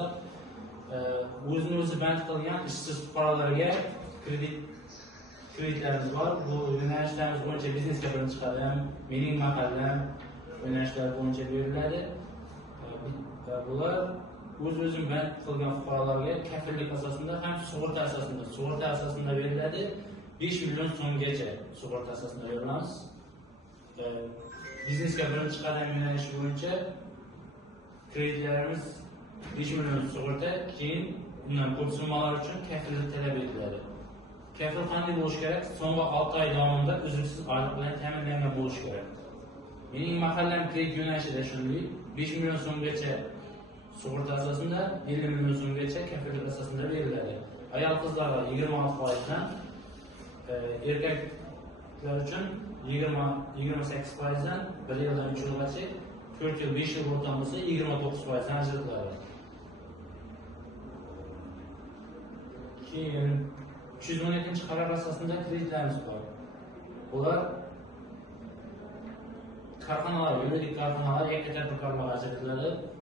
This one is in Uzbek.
bo'lsak, o'zini o'zi band qilgan ishsiz fuqarolarga kreditlarimiz bor. Bu yo'nalishlarimiz bo'yicha biznesga birinchi qadam, mening mahallam yo'nalishlari bo'yicha beriladi. Bular o'z-o'zini band qilgan fuqarolarga kafillik asosida ham sug'urta asosida beriladi. 5 million so'mgacha sug'urta asosida beramiz. Biznesga birinchi qadam yo'nalishi bo'yicha kreditlarimiz 5 million sug'urta, keyin undan ko'p summalar uchun kafillik talab etiladi. Kafil qanday bo'lishi kerak? So'nggi 6 oy davomida uzluksiz oylik bilan ta'minlangan bo'lishi kerak. Mening mahallam kredit yo'nalishida shunday 5 million so'mgacha sug'urta asosida, 50 million so'mgacha kafillik asosida beriladi. Ayol qizlarga 26% dan, erkaklar uchun 28% dan 1 yildan 3 yilgacha, 4 yil 5 yil o'rtan bo'lsa 29% dan ajratiladi. Keyin 312-qaror asosida kreditlarimiz bor. Bular korxonalar, yuridik korxonalar, yakka tadbirkorlarga ajratiladi.